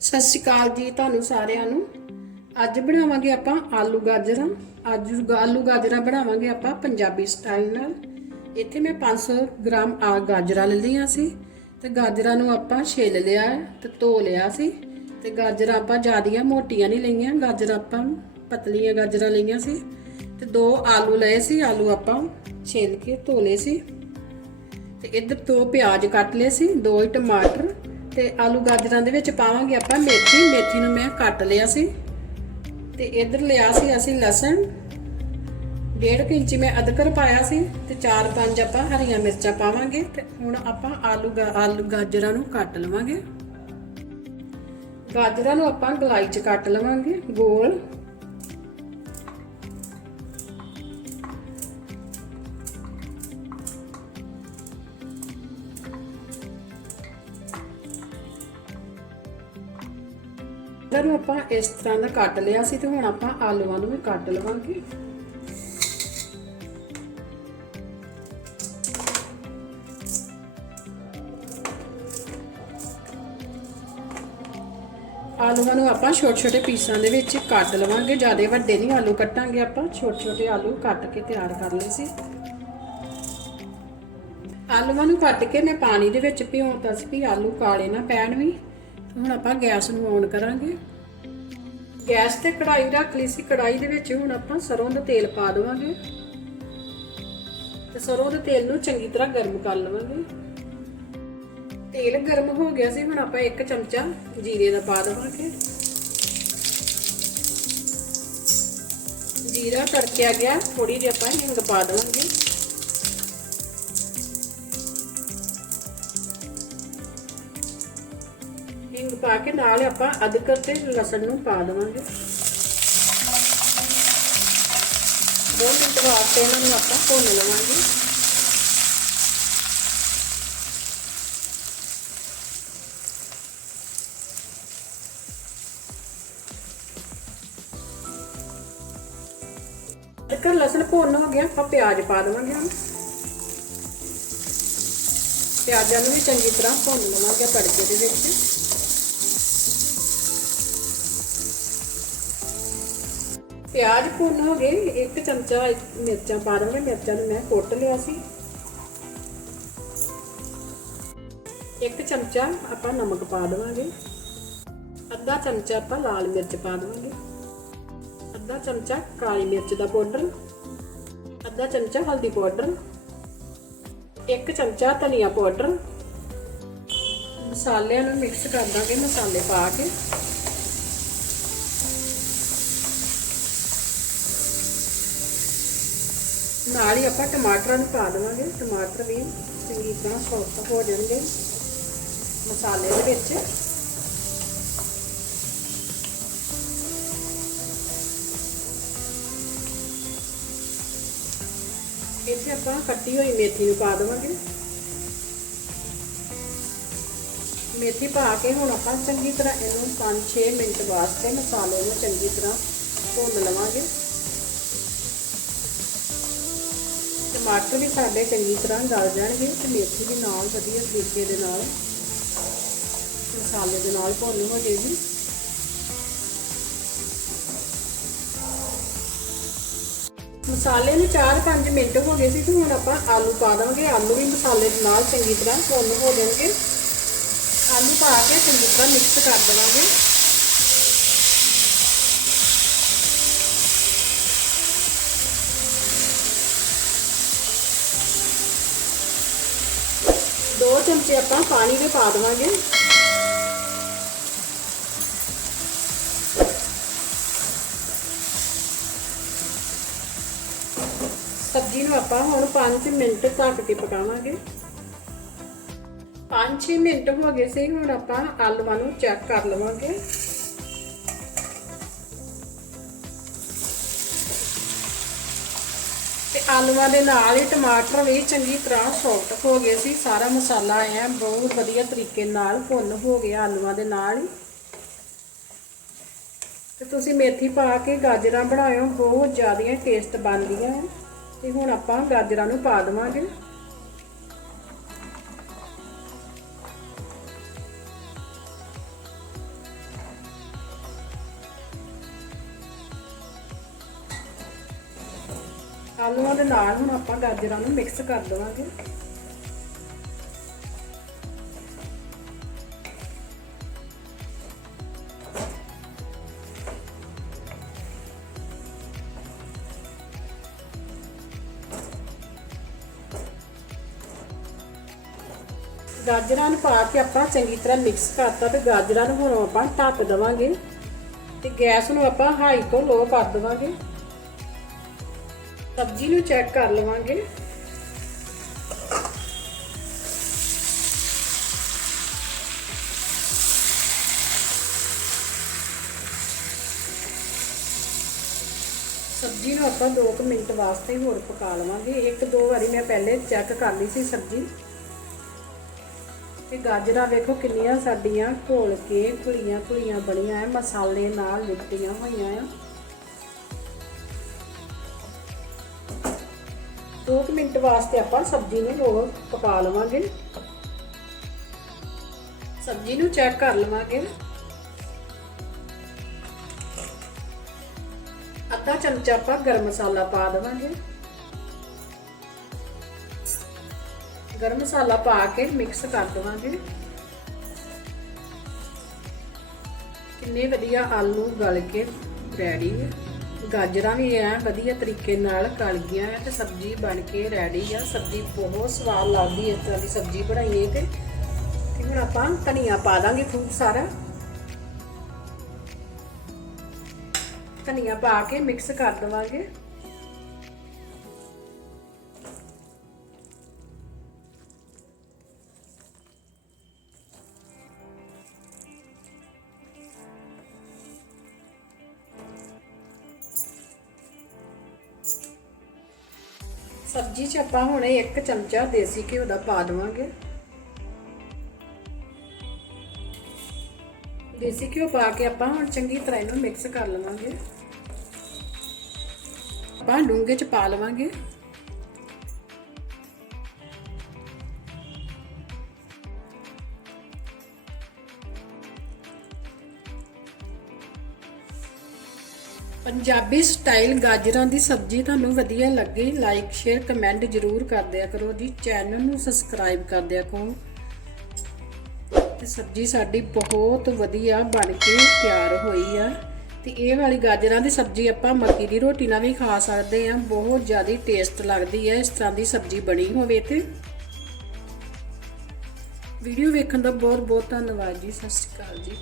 ਸਤਿ ਸ਼੍ਰੀ ਅਕਾਲ ਜੀ ਤੁਹਾਨੂੰ ਸਾਰਿਆਂ ਨੂੰ। ਅੱਜ ਬਣਾਵਾਂਗੇ ਆਪਾਂ ਆਲੂ ਗਾਜਰਾਂ। ਅੱਜ ਆਲੂ ਗਾਜਰਾਂ ਬਣਾਵਾਂਗੇ ਆਪਾਂ ਪੰਜਾਬੀ ਸਟਾਈਲ ਨਾਲ। ਇੱਥੇ ਮੈਂ 500 ਗ੍ਰਾਮ ਆ ਗਾਜਰਾਂ ਲੈ ਲਈਆਂ ਸੀ। ਤੇ ਗਾਜਰਾਂ ਨੂੰ ਆਪਾਂ ਛਿੱਲ ਲਿਆ ਹੈ ਤੇ ਧੋ ਲਿਆ ਸੀ। ਤੇ ਗਾਜਰਾਂ ਆਪਾਂ ਜ਼ਿਆਦੀਆਂ ਮੋਟੀਆਂ ਨਹੀਂ ਲਈਆਂ। ਗਾਜਰਾਂ ਆਪਾਂ ਪਤਲੀਆਂ ਗਾਜਰਾਂ ਲਈਆਂ ਸੀ। ਤੇ ਦੋ ਆਲੂ ਲਏ ਸੀ। ਆਲੂ ਆਪਾਂ ਛਿੱਲ ਕੇ ਧੋ ਲਏ ਸੀ। ਤੇ ਇੱਧਰ ਦੋ ਪਿਆਜ਼ ਕੱਟ ਲਏ ਸੀ। ਦੋ ਹੀ ਟਮਾਟਰ। ਤੇ ਆਲੂ ਗਾਜਰਾਂ ਦੇ ਵਿੱਚ ਪਾਵਾਂਗੇ ਆਪਾਂ ਮੇਥੀ। ਮੇਥੀ ਨੂੰ ਮੈਂ ਕੱਟ ਲਿਆ ਸੀ ਤੇ ਇੱਧਰ ਲਿਆ ਸੀ ਅਸੀਂ ਲਸਣ। ਡੇਢ ਕੁ ਇੰਚੀ ਮੈਂ ਅਦਰਕ ਪਾਇਆ ਸੀ ਤੇ ਚਾਰ ਪੰਜ ਆਪਾਂ ਹਰੀਆਂ ਮਿਰਚਾਂ ਪਾਵਾਂਗੇ ਤੇ ਹੁਣ ਆਪਾਂ ਆਲੂ ਗਾ- ਆਲੂ ਗਾਜਰਾਂ ਨੂੰ ਕੱਟ ਲਵਾਂਗੇ। ਗਾਜਰਾਂ ਨੂੰ ਆਪਾਂ ਗਲਾਈ 'ਚ ਕੱਟ ਲਵਾਂਗੇ ਗੋਲ। ਇਹਨਾਂ ਨੂੰ ਆਪਾਂ ਇਸ ਤਰ੍ਹਾਂ ਦਾ ਕੱਟ ਲਿਆ ਸੀ ਤੇ ਹੁਣ ਆਪਾਂ ਆਲੂਆਂ ਨੂੰ ਵੀ ਕੱਟ ਲਵਾਂਗੇ। ਆਲੂਆਂ ਨੂੰ ਆਪਾਂ ਛੋਟੇ ਛੋਟੇ ਪੀਸਾਂ ਦੇ ਵਿੱਚ ਕੱਟ ਲਵਾਂਗੇ। ਜ਼ਿਆਦਾ ਵੱਡੇ ਨਹੀਂ, ਆਲੂ ਕੱਟਾਂਗੇ ਆਪਾਂ। ਛੋਟੇ ਛੋਟੇ ਆਲੂ ਕੱਟ ਕੇ ਤਿਆਰ ਕਰ ਲਏ ਸੀ। ਆਲੂਆਂ ਨੂੰ ਕੱਟ ਕੇ ਮੈਂ ਪਾਣੀ ਦੇ ਵਿੱਚ ਭਿਉਂਤਾ ਸੀ ਵੀ ਆਲੂ ਕਾਲੇ ਨਾ ਪੈਣ ਵੀ। ਹੁਣ ਆਪਾਂ ਗੈਸ ਨੂੰ ਔਨ ਕਰਾਂਗੇ। ਗੈਸ ਤੇ ਕੜਾਈ ਰੱਖ ਲਈ ਸੀ। ਕੜਾਈ ਦੇ ਵਿੱਚ ਹੁਣ ਆਪਾਂ ਸਰੋਂ ਦਾ ਤੇਲ ਪਾ ਦੇਵਾਂਗੇ। ਤੇ ਸਰੋਂ ਦੇ ਤੇਲ ਨੂੰ ਚੰਗੀ ਤਰ੍ਹਾਂ ਗਰਮ ਕਰ ਲਵਾਂਗੇ। ਤੇਲ ਗਰਮ ਹੋ ਗਿਆ ਸੀ। ਹੁਣ ਆਪਾਂ ਇੱਕ ਚਮਚਾ ਜੀਰੇ ਦਾ ਪਾ ਦੇਵਾਂਗੇ। ਜੀਰਾ ਤੜਕਿਆ ਗਿਆ। ਥੋੜੀ ਜਿਹੀ ਆਪਾਂ ਹਿੰਗ ਪਾ ਦੇਵਾਂਗੇ। ਪਾ ਕੇ ਨਾਲ ਆਪਾਂ ਅਦਰਕ ਤੇ ਲਸਣ ਨੂੰ ਪਾ ਦੇਵਾਂਗੇ। ਦੋ ਮਿੰਟ ਵਾਸਤੇ ਇਹਨਾਂ ਨੂੰ ਆਪਾਂ ਭੁੰਨ ਲਵਾਂਗੇ। ਅਦਰਕ ਲਸਣ ਭੁੰਨ ਹੋ ਗਿਆ, ਆਪਾਂ ਪਿਆਜ਼ ਪਾ ਦੇਵਾਂਗੇ ਹੁਣ। ਪਿਆਜ਼ਾਂ ਨੂੰ ਵੀ ਚੰਗੀ ਤਰ੍ਹਾਂ ਭੁੰਨ ਲਵਾਂਗੇ ਤੜਕੇ ਦੇ ਵਿੱਚ। ਪਿਆਜ਼ ਭੁੰਨ ਹੋ ਗਏ, ਇੱਕ ਚਮਚਾ ਮਿਰਚਾਂ ਪਾ ਦਾਂਗੇ ਮਿਰਚਾਂ ਨੂੰ ਮੈਂ ਕੁੱਟ ਲਿਆ ਸੀ। ਇੱਕ ਚਮਚਾ ਆਪਾਂ ਨਮਕ ਪਾ ਦੇਵਾਂਗੇ। ਅੱਧਾ ਚਮਚਾ ਆਪਾਂ ਲਾਲ ਮਿਰਚ ਪਾ ਦੇਵਾਂਗੇ। ਅੱਧਾ ਚਮਚਾ ਕਾਲੀ ਮਿਰਚ ਦਾ ਪਾਊਡਰ। ਅੱਧਾ ਚਮਚਾ ਹਲਦੀ ਪਾਊਡਰ। ਇੱਕ ਚਮਚਾ ਧਨੀਆ ਪਾਊਡਰ। ਮਸਾਲਿਆਂ ਨੂੰ ਮਿਕਸ ਕਰ ਦਾਂਗੇ, ਮਸਾਲੇ ਪਾ ਕੇ। ਨਾਲ ਹੀ ਆਪਾਂ ਟਮਾਟਰਾਂ ਨੂੰ ਪਾ ਦੇਵਾਂਗੇ। ਟਮਾਟਰ ਵੀ ਚੰਗੀ ਤਰ੍ਹਾਂ ਸੌਫਟ ਹੋ ਜਾਣਗੇ ਮਸਾਲੇ ਦੇ ਵਿੱਚ। ਇੱਥੇ ਆਪਾਂ ਕੱਟੀ ਹੋਈ ਮੇਥੀ ਨੂੰ ਪਾ ਦੇਵਾਂਗੇ। ਮੇਥੀ ਪਾ ਕੇ ਹੁਣ ਆਪਾਂ ਚੰਗੀ ਤਰ੍ਹਾਂ ਇਹਨੂੰ 5-6 ਮਿੰਟ ਵਾਸਤੇ ਮਸਾਲੇ ਨੂੰ ਚੰਗੀ ਤਰ੍ਹਾਂ ਭੁੰਨ ਲਵਾਂਗੇ। ਟਮਾਟਰ ਵੀ ਸਾਡੇ ਚੰਗੀ ਤਰ੍ਹਾਂ ਗਲ ਜਾਣਗੇ ਤੇ ਮੇਥੀ ਵੀ ਨਾਲ ਵਧੀਆ ਤਰੀਕੇ ਦੇ ਨਾਲ, ਮਸਾਲੇ ਦੇ ਨਾਲ ਭੁੰਨ ਹੋ ਜਾਏਗੀ ਮਸਾਲੇ ਨੂੰ 4-5 ਮਿੰਟ ਹੋ ਗਏ ਸੀ ਤੇ ਹੁਣ ਆਪਾਂ ਆਲੂ ਪਾ ਦਾਂਗੇ। ਆਲੂ ਵੀ ਮਸਾਲੇ ਦੇ ਨਾਲ ਚੰਗੀ ਤਰ੍ਹਾਂ ਭੁੰਨ ਹੋ ਜਾਣਗੇ। ਆਲੂ ਪਾ ਕੇ ਚੰਗੀ ਤਰ੍ਹਾਂ ਮਿਕਸ ਕਰ ਦੇਵਾਂਗੇ। ਚਮਚੇ ਆਪਾਂ ਪਾਣੀ ਦੇ ਪਾ ਦੇਵਾਂਗੇ। ਸਬਜ਼ੀ ਨੂੰ ਆਪਾਂ ਹੁਣ 5 ਮਿੰਟ ਢੱਕ ਕੇ ਪਕਾਵਾਂਗੇ। 5-6 ਮਿੰਟ ਹੋ ਗਏ ਸੀ, ਹੁਣ ਆਪਾਂ ਆਲੂਆਂ ਨੂੰ ਚੈੱਕ ਕਰ ਲਵਾਂਗੇ। ਆਲੂਆਂ ਦੇ ਨਾਲ ਹੀ ਟਮਾਟਰ ਵੀ ਚੰਗੀ ਤਰ੍ਹਾਂ ਸੌਫਟ ਹੋ ਗਏ ਸੀ। ਸਾਰਾ ਮਸਾਲਾ ਐ ਬਹੁਤ ਵਧੀਆ ਤਰੀਕੇ ਨਾਲ ਭੁੰਨ ਹੋ ਗਿਆ ਆਲੂਆਂ ਦੇ ਨਾਲ ਹੀ। ਤੇ ਤੁਸੀਂ ਮੇਥੀ ਪਾ ਕੇ ਗਾਜਰਾਂ ਬਣਾਇਓ, ਬਹੁਤ ਜ਼ਿਆਦਾ ਟੇਸਟ ਬਣਦੀਆਂ ਹੈ ਤੇ ਹੁਣ ਆਪਾਂ ਗਾਜਰਾਂ ਨੂੰ ਪਾ ਦੇਵਾਂਗੇ। ਆਲੂਆਂ ਦੇ ਨਾਲ ਹੁਣ ਆਪਾਂ ਗਾਜਰਾਂ ਨੂੰ ਮਿਕਸ ਕਰ ਦੇਵਾਂਗੇ ਗਾਜਰਾਂ ਨੂੰ ਪਾ ਕੇ ਆਪਾਂ ਚੰਗੀ ਤਰ੍ਹਾਂ ਮਿਕਸ ਕਰਤਾ ਤੇ ਗਾਜਰਾਂ ਨੂੰ ਹੁਣ ਆਪਾਂ ਢੱਕ ਦੇਵਾਂਗੇ ਤੇ ਗੈਸ ਨੂੰ ਆਪਾਂ ਹਾਈ ਤੋਂ ਲੋ ਕਰ ਦੇਵਾਂਗੇ ਸਬਜ਼ੀ ਨੂੰ ਚੈੱਕ ਕਰ ਲਵਾਂਗੇ। ਸਬਜ਼ੀ ਨੂੰ ਆਪਾਂ 2 ਮਿੰਟ ਵਾਸਤੇ ਹੋਰ ਪਕਾ ਲਵਾਂਗੇ। ਇੱਕ ਦੋ ਵਾਰੀ ਮੈਂ ਪਹਿਲੇ ਚੈੱਕ ਕਰ ਲਈ ਸੀ ਸਬਜ਼ੀ। ਤੇ ਗਾਜਰਾਂ ਵੇਖੋ ਕਿੰਨੀਆਂ ਸਾਡੀਆਂ ਘੋਲ ਕੇ ਘੁਲੀਆਂ ਘੁਲੀਆਂ ਬਣੀਆਂ ਐ, ਮਸਾਲੇ ਨਾਲ ਲਿਪਟੀਆਂ ਹੋਈਆਂ ਆ। 2 ਮਿੰਟ ਵਾਸਤੇ ਆਪਾਂ ਸਬਜ਼ੀ ਨੂੰ ਹੋਰ ਪਕਾ ਲਵਾਂਗੇ। ਸਬਜ਼ੀ ਨੂੰ ਚੈੱਕ ਕਰ ਲਵਾਂਗੇ। ਅੱਧਾ ਚਮਚਾ ਆਪਾਂ ਗਰਮ ਮਸਾਲਾ ਪਾ ਦੇਵਾਂਗੇ। ਗਰਮ ਮਸਾਲਾ ਪਾ ਕੇ ਮਿਕਸ ਕਰ ਦੇਵਾਂਗੇ। ਕਿੰਨੇ ਵਧੀਆ ਆਲੂ ਗਲ ਕੇ ਰੈਡੀ ਹੈ ਗਾਜਰਾਂ ਵੀ ਐ ਵਧੀਆ ਤਰੀਕੇ ਨਾਲ ਗਲ ਗਈਆਂ ਹੈ ਤੇ ਸਬਜ਼ੀ ਬਣ ਕੇ ਰੈਡੀ ਆ। ਸਬਜ਼ੀ ਬਹੁਤ ਸਵਾਦ ਲੱਗਦੀ ਹੈ ਇਸ ਤਰ੍ਹਾਂ ਦੀ ਸਬਜ਼ੀ ਬਣਾਈਏ ਤੇ। ਤੇ ਹੁਣ ਆਪਾਂ ਧਨੀਆ ਪਾ ਦਾਂਗੇ ਖੂਬ ਸਾਰਾ। ਧਨੀਆ ਪਾ ਕੇ ਮਿਕਸ ਕਰ ਦੇਵਾਂਗੇ। ਸਬਜ਼ੀ 'ਚ ਆਪਾਂ ਹੁਣ ਇੱਕ ਚਮਚਾ ਦੇਸੀ ਘਿਓ ਦਾ ਪਾ ਦੇਵਾਂਗੇ। ਦੇਸੀ ਘਿਓ ਪਾ ਕੇ ਆਪਾਂ ਹੁਣ ਚੰਗੀ ਤਰ੍ਹਾਂ ਇਹਨੂੰ ਮਿਕਸ ਕਰ ਲਵਾਂਗੇ। ਆਪਾਂ ਡੂੰਘੇ 'ਚ ਪਾ ਲਵਾਂਗੇ। ਪੰਜਾਬੀ ਸਟਾਈਲ ਗਾਜਰਾਂ ਦੀ ਸਬਜ਼ੀ ਤੁਹਾਨੂੰ ਵਧੀਆ ਲੱਗੀ ਲਾਈਕ ਸ਼ੇਅਰ ਕਮੈਂਟ ਜਰੂਰ ਕਰ ਦਿਆ ਕਰੋ ਜੀ। ਚੈਨਲ ਨੂੰ ਸਬਸਕ੍ਰਾਈਬ ਕਰ ਦਿਆ ਕਰੋ। ਤੇ ਸਬਜ਼ੀ ਸਾਡੀ ਬਹੁਤ ਵਧੀਆ ਬਣ ਕੇ ਤਿਆਰ ਹੋਈ ਆ। ਤੇ ਇਹ ਵਾਲੀ ਗਾਜਰਾਂ ਦੀ ਸਬਜ਼ੀ ਆਪਾਂ ਮੱਕੀ ਦੀ ਰੋਟੀ ਨਾਲ ਵੀ ਖਾ ਸਕਦੇ ਆ। ਬਹੁਤ ਜ਼ਿਆਦਾ ਟੇਸਟ ਲੱਗਦੀ ਹੈ ਇਸ ਤਰ੍ਹਾਂ ਦੀ ਸਬਜ਼ੀ ਬਣੀ ਹੋਵੇ ਤੇ। ਵੀਡੀਓ ਵੇਖਣ ਦਾ ਬਹੁਤ ਬਹੁਤ ਧੰਨਵਾਦ ਜੀ। ਸਤਿ ਸ਼੍ਰੀ ਅਕਾਲ ਜੀ।